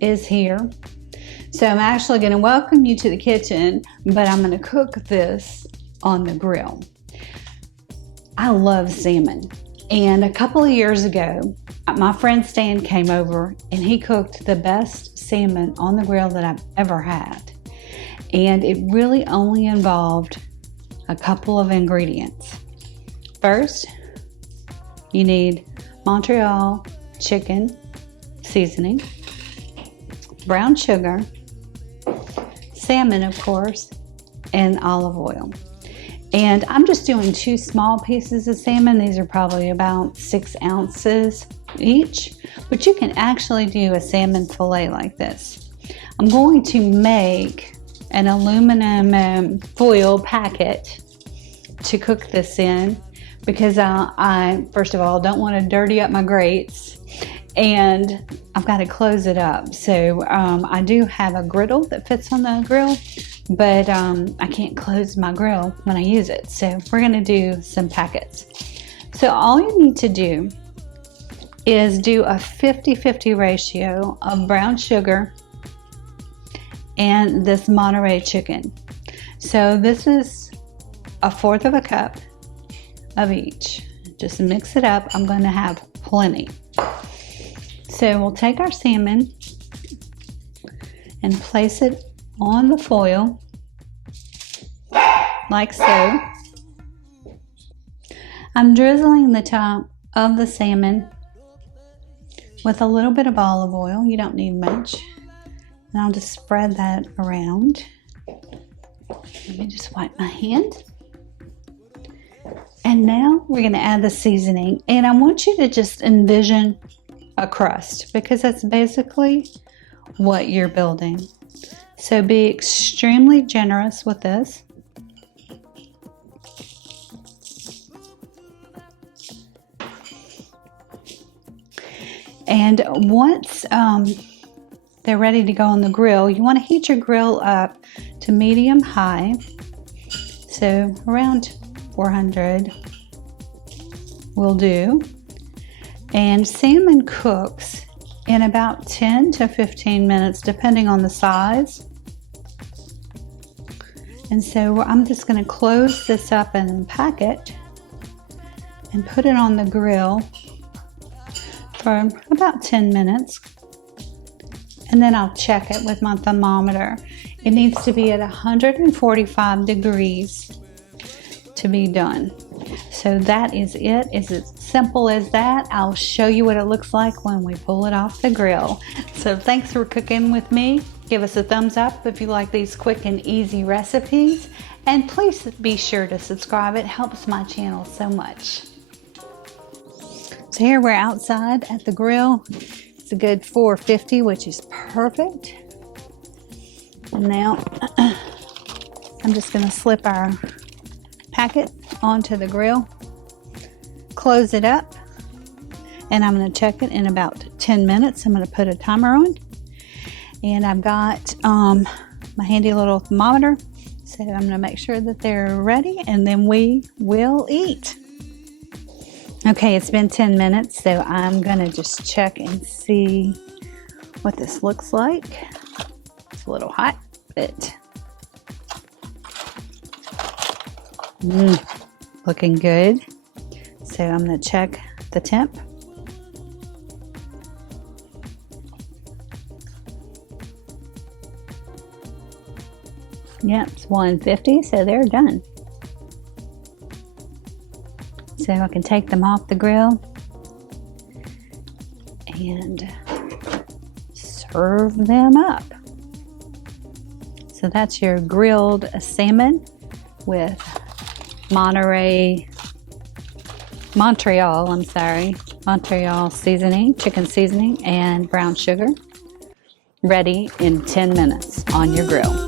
is here. So I'm actually going to welcome you to the kitchen, but I'm going to cook this on the grill. I love salmon. And a couple of years ago, my friend Stan came over and he cooked the best salmon on the grill that I've ever had. And it really only involved a couple of ingredients. First, you need Montreal Chicken Seasoning, brown sugar, salmon, of course, and olive oil. And I'm just doing 2 small pieces of salmon. These are probably about 6 ounces each, but you can actually do a salmon fillet like this. I'm going to make an aluminum foil packet to cook this in because I first of all, don't want to dirty up my grates, and I've got to close it up. So I do have a griddle that fits on the grill, but I can't close my grill when I use it. So we're going to do some packets. So all you need to do is do a 50-50 ratio of brown sugar and this Monterey chicken. So this is 1/4 of a cup of each. Just mix it up. I'm going to have plenty. So we'll take our salmon and place it on the foil like so. I'm drizzling the top of the salmon with a little bit of olive oil. You don't need much. And I'll just spread that around. Let me just wipe my hand. And now we're going to add the seasoning. And I want you to just envision a crust because that's basically what you're building. So be extremely generous with this. And once they're ready to go on the grill, you want to heat your grill up to medium high. So around 400 will do. And salmon cooks in about 10 to 15 minutes depending on the size. And so I'm just going to close this up and pack it and put it on the grill for about 10 minutes. And then I'll check it with my thermometer. It needs to be at 145 degrees to be done. So that is it. It's as simple as that. I'll show you what it looks like when we pull it off the grill. So thanks for cooking with me. Give us a thumbs up if you like these quick and easy recipes. And please be sure to subscribe. It helps my channel so much. So here we're outside at the grill. It's a good 450, which is perfect. And now I'm just going to slip our packet onto the grill, close it up, and I'm going to check it in about 10 minutes. I'm going to put a timer on, and I've got my handy little thermometer, so I'm going to make sure that they're ready, and then we will eat. Okay, it's been 10 minutes, so I'm going to just check and see what this looks like. It's a little hot, but looking good. So I'm going to check the temp. Yep, it's 150, so they're done. So I can take them off the grill and serve them up. So that's your grilled salmon with Montreal seasoning, chicken seasoning, and brown sugar, ready in 10 minutes on your grill.